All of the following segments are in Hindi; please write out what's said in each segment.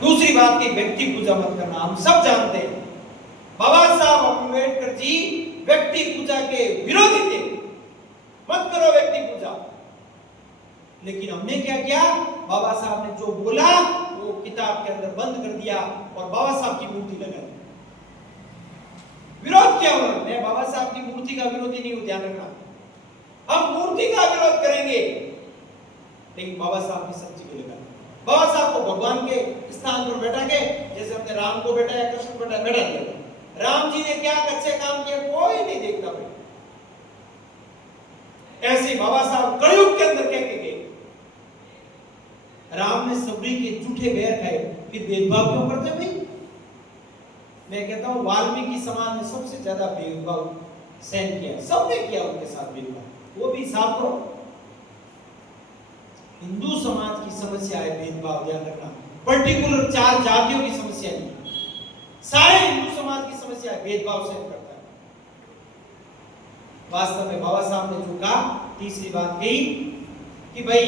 दूसरी बात की व्यक्ति पूजा मत करना। हम सब जानते हैं बाबा साहब अम्बेडकर जी व्यक्ति पूजा के विरोधी थे, मत करो व्यक्ति पूजा। लेकिन हमने क्या किया, बाबा साहब ने जो बोला वो किताब के अंदर बंद कर दिया और बाबा साहब की मूर्ति लगा दी। विरोध किया उन्होंने। मैं बाबा साहब की मूर्ति का विरोधी नहीं हूं, ध्यान रखना। हम मूर्ति का विरोध करेंगे लेकिन बाबा साहब की सच्ची को लगा। बाबा साहब को भगवान के स्थान पर बैठा के, जैसे हमने राम को बैठाया, कृष्ण को बैठा दिया। राम जी ने क्या अच्छे काम किए कोई नहीं देखता भाई। ऐसे बाबा साहब कलयुग के अंदर कह के गए, राम ने सबरी के झूठे बैर खाए, फिर भेदभाव क्यों करते भाई? मैं कहता हूं वाल्मीकि समाज ने सबसे ज्यादा भेदभाव सहन किया, सबने किया उनके साथ भेदभाव, वो भी हिसाब करो। हिंदू समाज की समस्या है भेदभाव, ध्यान रखना। पर्टिकुलर 4 जातियों की समस्या नहीं, सारे हिंदू समाज की समस्या है, भेदभाव सहन करता है। वास्तव में बाबा साहब ने जो कहा, तीसरी बात कही कि भाई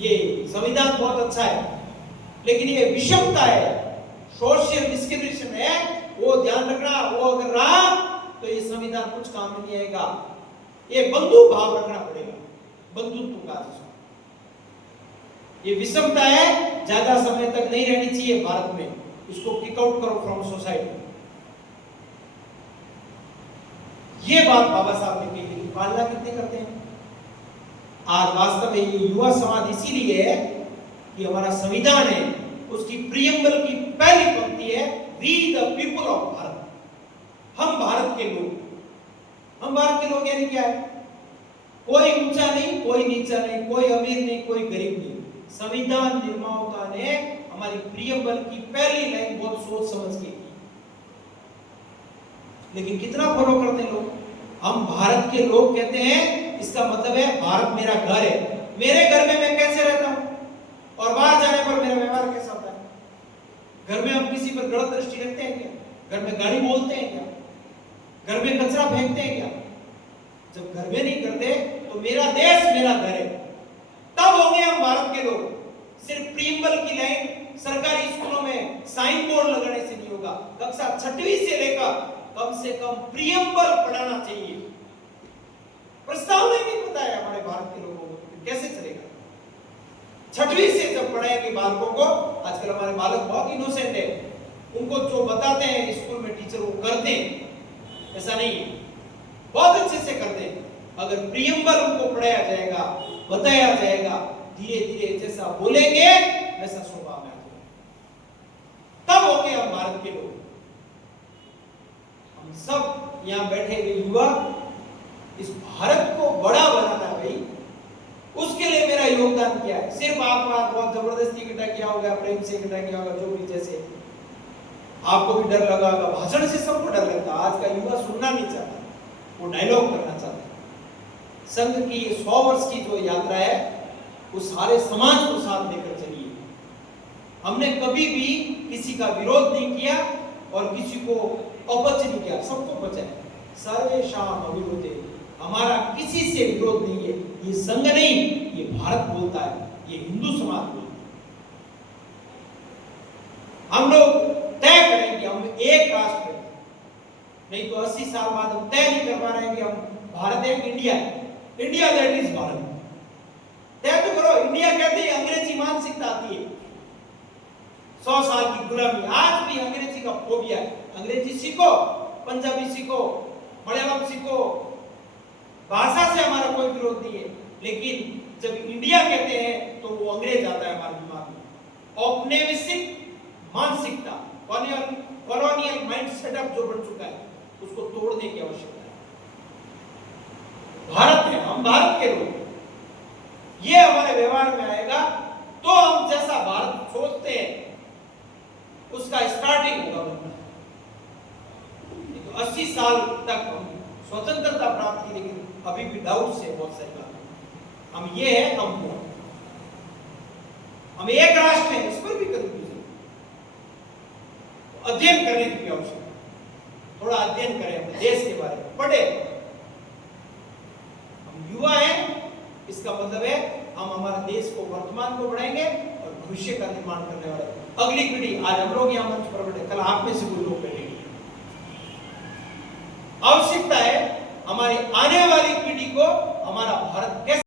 ये संविधान बहुत अच्छा है लेकिन ये विषमता है, सोशल डिस्क्रिमिनेशन है, वो ध्यान रखना। वो अगर रहा तो ये संविधान कुछ काम में नहीं आएगा। ये बंधु भाव रखना पड़ेगा, बंधुत्व का। ये विषमता है, ज्यादा समय तक नहीं रहनी चाहिए भारत में, इसको किक आउट करो फ्रॉम सोसाइटी। ये बात बाबा साहब ने कही, लेकिन पालना कितने करते हैं? आज वास्तव में ये युवा समाज इसीलिए है कि हमारा संविधान है, उसकी प्रियम्बल की पहली पंक्ति है we the people of Bharat. हम भारत के लोग। हम भारत के लोग यानी क्या है? कोई ऊंचा नहीं, कोई नीचा नहीं, कोई अमीर नहीं, कोई गरीब नहीं। संविधान निर्माता ने हमारी प्रियम्बल की पहली लाइन बहुत सोच समझ के की, लेकिन कितना फॉलो करते हैं लोग? हम भारत के लोग कहते हैं, इसका मतलब है भारत मेरा घर है, मेरे घर में मैं कैसे रहता हूं और बाहर जाने पर मेरा व्यवहार कैसा होता है। घर में हम किसी पर गलत दृष्टि रखते हैं क्या? घर में गाली बोलते हैं क्या? घर में कचरा फेंकते हैं क्या? जब घर में नहीं करते तो मेरा देश मेरा घर है, तब होंगे हम भारत के लोग। सिर्फ प्रियम्बल की लाइन सरकारी स्कूलों में साइन बोर्ड लगाने से नहीं होगा। कक्षा 6वीं से लेकर कम से कम प्रियम्बल पढ़ाना चाहिए। प्रस्ताव नहीं पता है हमारे भारत के लोगों को, कैसे चलेगा? 6वीं से जब पढ़ाएंगे बालकों को, आजकल हमारे बालक बहुत इनोसेंट है, उनको जो बताते हैं स्कूल में टीचर वो करते हैं, ऐसा नहीं है, बहुत अच्छे से करते हैं। अगर प्रियम्बल उनको पढ़ाया जाएगा, बताया जाएगा, धीरे धीरे जैसा बोलेंगे वैसा स्वभाव में आ जाएगा, तब होंगे हम भारत के लोग। हम सब यहाँ बैठे हुए युवा इस भारत को बड़ा बनाना भाई, उसके लिए मेरा योगदान क्या है? सिर्फ आप बहुत जबरदस्ती इकट्ठा किया होगा, प्रेम से इकट्ठा किया होगा, जो भी, जैसे आपको भी डर लगा होगा। भाषण से सबको डर लगता है, आज का युवा सुनना नहीं चाहता, वो डायलॉग करना चाहता है। संघ की 100 वर्ष की जो यात्रा है वो सारे समाज को साथ लेकर चलिए। हमने कभी भी किसी का विरोध नहीं किया और किसी को अपच नहीं किया, सबको बचाया। सर्वेषां अभिवृद्धि, हमारा किसी से विरोध नहीं है। ये संघ नहीं, ये भारत बोलता है, ये हिंदू समाज बोलता है। हम लोग तय करें कि हम एक राष्ट्र है, नहीं तो 80 साल बाद हम तय नहीं कर पा रहे हैं कि हम भारत है, इंडिया है। India that is Bharat. तय तो करो। इंडिया कहते हैं अंग्रेजी मानसिकता आती है, 100 साल की गुलामी। आज भी अंग्रेजी का फोबिया है। अंग्रेजी सीखो, पंजाबी सीखो, मलयालम सीखो, भाषा से हमारा कोई विरोध नहीं है, लेकिन जब इंडिया कहते हैं तो वो अंग्रेज आता है हमारे दिमाग में। औपनिवेशिक मानसिकता, कॉलोनियल माइंड सेटअप जो बन चुका है, उसको तोड़ने की आवश्यकता है। भारत में हम भारत के लोग, ये हमारे व्यवहार में आएगा तो हम जैसा भारत सोचते हैं उसका स्टार्टिंग होगा बनना। 80 साल तक हम स्वतंत्रता प्राप्त की, लेकिन अभी भी डाउट से बहुत सारी बात। हम ये है, हम एक राष्ट्र हैं, इस पर भी कंफ्यूजन। तो अध्ययन करने की आवश्यकता है, थोड़ा अध्ययन करें अपने देश के बारे में, पढ़े। हम युवा हैं, इसका मतलब है हम हमारे देश को, वर्तमान को बढ़ाएंगे और भविष्य का निर्माण करने वाले, अगली पीढ़ी। आज हम लोग यहाँ मंच पर बैठे, कल आप में से कोई लोग बैठेंगे। आवश्यकता है हमारी आने वाली पीढ़ी को हमारा भारत कैसे